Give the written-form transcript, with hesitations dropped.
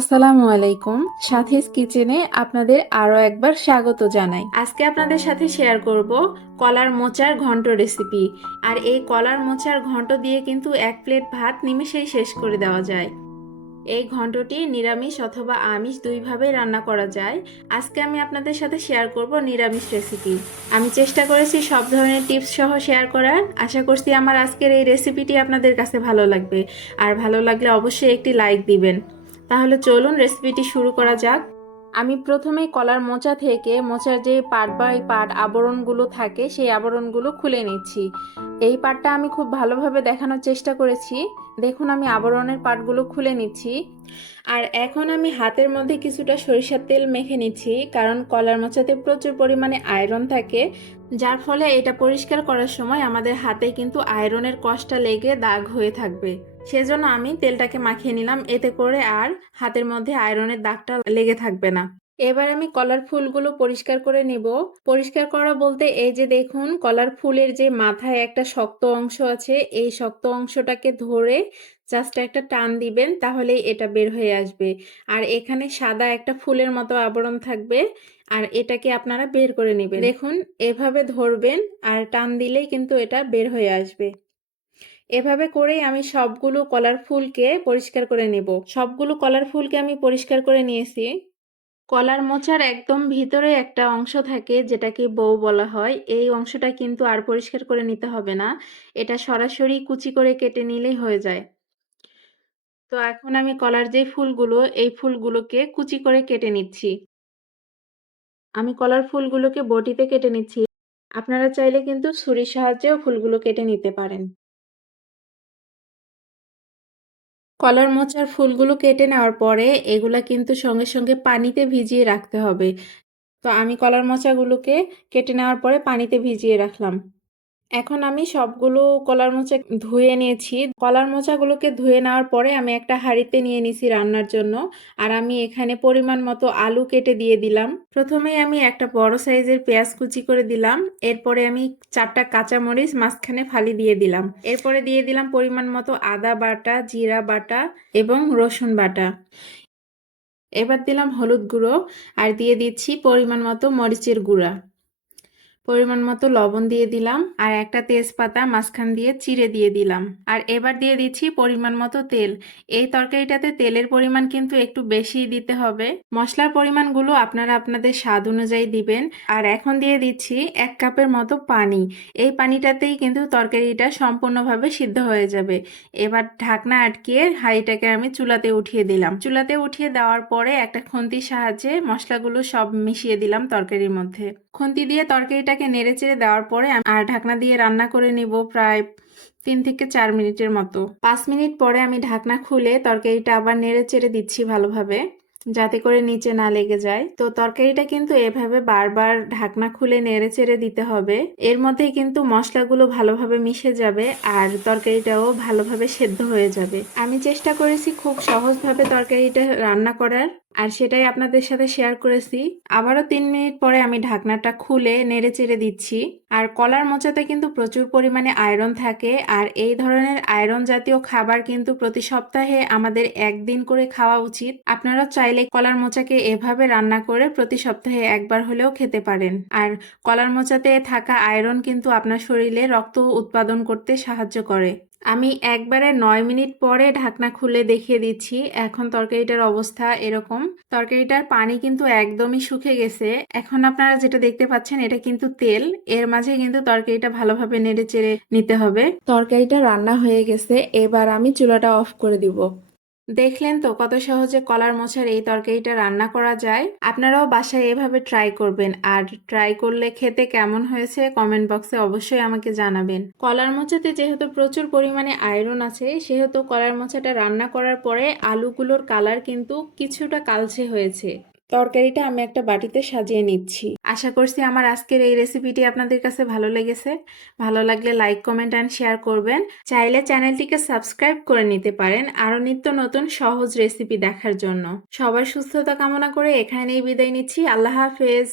আসসালামু আলাইকুম। সাথীস কিচেনে আপনাদের আরো একবার স্বাগত জানাই। আজকে আপনাদের সাথে শেয়ার করব কলার মোচার ঘন্ট রেসিপি। আর এই কলার মোচার ঘন্ট দিয়ে কিন্তু এক প্লেট ভাত নিমেষেই শেষ করে দেওয়া যায়। এই ঘন্টটি নিরামিষ অথবা আমিষ দুইভাবেই রান্না করা যায়। আজকে আমি আপনাদের সাথে শেয়ার করব নিরামিষ রেসিপি। আমি চেষ্টা করেছি সব ধরনের টিপস সহ শেয়ার করার। আশা করছি আমার আজকের এই রেসিপিটি আপনাদের কাছে ভালো লাগবে। আর ভালো লাগলে অবশ্যই একটি লাইক দিবেন। তাহলে চলুন রেসিপিটি শুরু করা যাক। আমি প্রথমেই কলার মোচা থেকে মোচার যে পার্ট বাই পার্ট আবরণগুলো থাকে সেই আবরণগুলো খুলে নিচ্ছি। এই পার্টটা আমি খুব ভালোভাবে দেখানোর চেষ্টা করেছি। দেখুন আমি আবরণের পার্টগুলো খুলে নিচ্ছি। আর এখন আমি হাতের মধ্যে কিছুটা সরিষার তেল মেখে নিচ্ছি, কারণ কলার মোচাতে প্রচুর পরিমাণে আয়রন থাকে, যার ফলে এটা পরিষ্কার করার সময় আমাদের হাতে কিন্তু আয়রনের কষ্টটা লেগে দাগ হয়ে থাকবে। সেজন্য আমি তেলটাকে মাখিয়ে নিলাম, এতে করে আর হাতের মধ্যে আয়রনের দাগটা লেগে থাকবে না। এবার আমি কলার ফুলগুলো পরিষ্কার করে নেব। পরিষ্কার করা বলতে এই যে দেখুন কলার ফুলের যে মাথায় একটা শক্ত অংশ আছে, এই শক্ত অংশটাকে ধরে জাস্ট একটা টান দিবেন, তাহলেই এটা বের হয়ে আসবে। আর এখানে সাদা একটা ফুলের মতো আবরণ থাকবে, আর এটাকে আপনারা বের করে নেবেন। দেখুন এভাবে ধরবেন আর টান দিলেই কিন্তু এটা বের হয়ে আসবে। এভাবে করেই আমি সবগুলো কলার ফুলকে পরিষ্কার করে নেব। সবগুলো কলার ফুলকে আমি পরিষ্কার করে নিয়েছি। কলার মোচার একদম ভিতরে একটা অংশ থাকে যেটাকে বউ বলা হয়, এই অংশটা কিন্তু আর পরিষ্কার করে নিতে হবে না। এটা সরাসরি কুচি করে কেটে নিলেই হয়ে যায়। তো এখন আমি কলার যে ফুলগুলো, এই ফুলগুলোকে কুচি করে কেটে নিচ্ছি। আমি কলার ফুলগুলোকে বটিতে কেটে নিচ্ছি। আপনারা চাইলে কিন্তু ছুরির সাহায্যেও ফুলগুলো কেটে নিতে পারেন। কলার মোচার ফুলগুলো কেটে নেওয়ার পরে এগুলা কিন্তু সঙ্গে সঙ্গে পানিতে ভিজিয়ে রাখতে হবে। তো আমি কলার মোচাগুলোকে কেটে নেওয়ার পরে পানিতে ভিজিয়ে রাখলাম। এখন আমি সবগুলো কলার মোচা ধুয়ে নিয়েছি। কলার মোচাগুলোকে ধুয়ে নেওয়ার পরে আমি একটা হাঁড়িতে নিয়ে নিছি রান্নার জন্য। আর আমি এখানে পরিমাণ মতো আলু কেটে দিয়ে দিলাম। প্রথমেই আমি একটা বড় সাইজের পেঁয়াজ কুচি করে দিলাম। এরপরে আমি 4টা কাঁচামরিচ মাঝখানে ফালি দিয়ে দিলাম। এরপরে দিয়ে দিলাম পরিমাণ মতো আদা বাটা, জিরা বাটা এবং রসুন বাটা। এবার দিলাম হলুদ গুঁড়ো আর দিয়ে দিচ্ছি পরিমাণ মতো মরিচের গুঁড়া। পরিমাণ মতো লবণ দিয়ে দিলাম আর একটা তেজপাতা মাঝখান দিয়ে চিড়ে দিয়ে দিলাম। আর এবার দিয়ে দিচ্ছি পরিমাণ মতো তেল। এই তরকারিটাতে তেলের পরিমাণ কিন্তু একটু বেশি দিতে হবে। মশলার পরিমাণগুলো আপনারা আপনাদের স্বাদ অনুযায়ী দিবেন। আর এখন দিয়ে দিচ্ছি 1 কাপের মতো পানি। এই পানিটাতেই কিন্তু তরকারিটা সম্পূর্ণভাবে সিদ্ধ হয়ে যাবে। এবার ঢাকনা আটকিয়ে হাঁড়িটাকে আমি চুলাতে উঠিয়ে দিলাম। চুলাতে উঠিয়ে দেওয়ার পরে একটা খুন্তির সাহায্যে মশলাগুলো সব মিশিয়ে দিলাম তরকারির মধ্যে। খুন্তি দিয়ে তরকারিটাকে নেড়েচেড়ে দেওয়ার পরে আর ঢাকনা দিয়ে রান্না করে নিব প্রায় 3 থেকে 4 মিনিটের মতো। 5 মিনিট পরে আমি ঢাকনা খুলে তরকারিটা আবার নেড়েচেড়ে দিচ্ছি ভালোভাবে, যাতে করে নিচে না লেগে যায়। তো তরকারিটা কিন্তু এভাবে বারবার ঢাকনা খুলে নেড়েচেড়ে দিতে হবে। এর মধ্যেই কিন্তু মশলাগুলো ভালোভাবে মিশে যাবে আর তরকারিটাও ভালোভাবে সেদ্ধ হয়ে যাবে। আমি চেষ্টা করেছি খুব সহজভাবে তরকারিটা রান্না করার, আর সেটাই আপনাদের সাথে শেয়ার করেছি। আবারও 3 মিনিট পরে আমি ঢাকনাটা খুলে নেড়েচেড়ে দিচ্ছি। আর কলার মোচাতে কিন্তু প্রচুর পরিমাণে আয়রন থাকে, আর এই ধরনের আয়রন জাতীয় খাবার কিন্তু প্রতি সপ্তাহে আমাদের একদিন করে খাওয়া উচিত। আপনারা চাইলে কলার মোচাকে এভাবে রান্না করে প্রতি সপ্তাহে একবার হলেও খেতে পারেন। আর কলার মোচাতে থাকা আয়রন কিন্তু আপনার শরীরে রক্ত উৎপাদন করতে সাহায্য করে। আমি একবারে 9 মিনিট পরে ঢাকনা খুলে দেখিয়ে দিচ্ছি। এখন তরকারিটার অবস্থা এরকম। তরকারিটার পানি কিন্তু একদমই শুকিয়ে গেছে। এখন আপনারা যেটা দেখতে পাচ্ছেন এটা কিন্তু তেল। এর মাঝে কিন্তু তরকারিটা ভালোভাবে নেড়েচেড়ে নিতে হবে। তরকারিটা রান্না হয়ে গেছে, এবার আমি চুলাটা অফ করে দিব। দেখলেন তো কত সহজে কলার মোচার এই তরকারিটা রান্না করা যায়। আপনারাও বাসায় এভাবে ট্রাই করবেন, আর ট্রাই করলে খেতে কেমন হয়েছে কমেন্ট বক্সে অবশ্যই আমাকে জানাবেন। কলার মোচাতে যেহেতু প্রচুর পরিমাণে আয়রন আছে, সেহেতু কলার মোচাটা রান্না করার পরে আলুগুলোর কালার কিন্তু কিছুটা কালচে হয়েছে। তরকারিটা আমি একটা বাটিতে সাজিয়ে নিচ্ছি। আশা করছি আমার আজকের এই রেসিপিটি আপনাদের কাছে ভালো লেগেছে। ভালো লাগলে লাইক, কমেন্ট অ্যান্ড শেয়ার করবেন। চাইলে চ্যানেলটিকে সাবস্ক্রাইব করে নিতে পারেন আরও নিত্য নতুন সহজ রেসিপি দেখার জন্য। সবার সুস্থতা কামনা করে এখানেই বিদায় নিচ্ছি। আল্লাহ হাফেজ।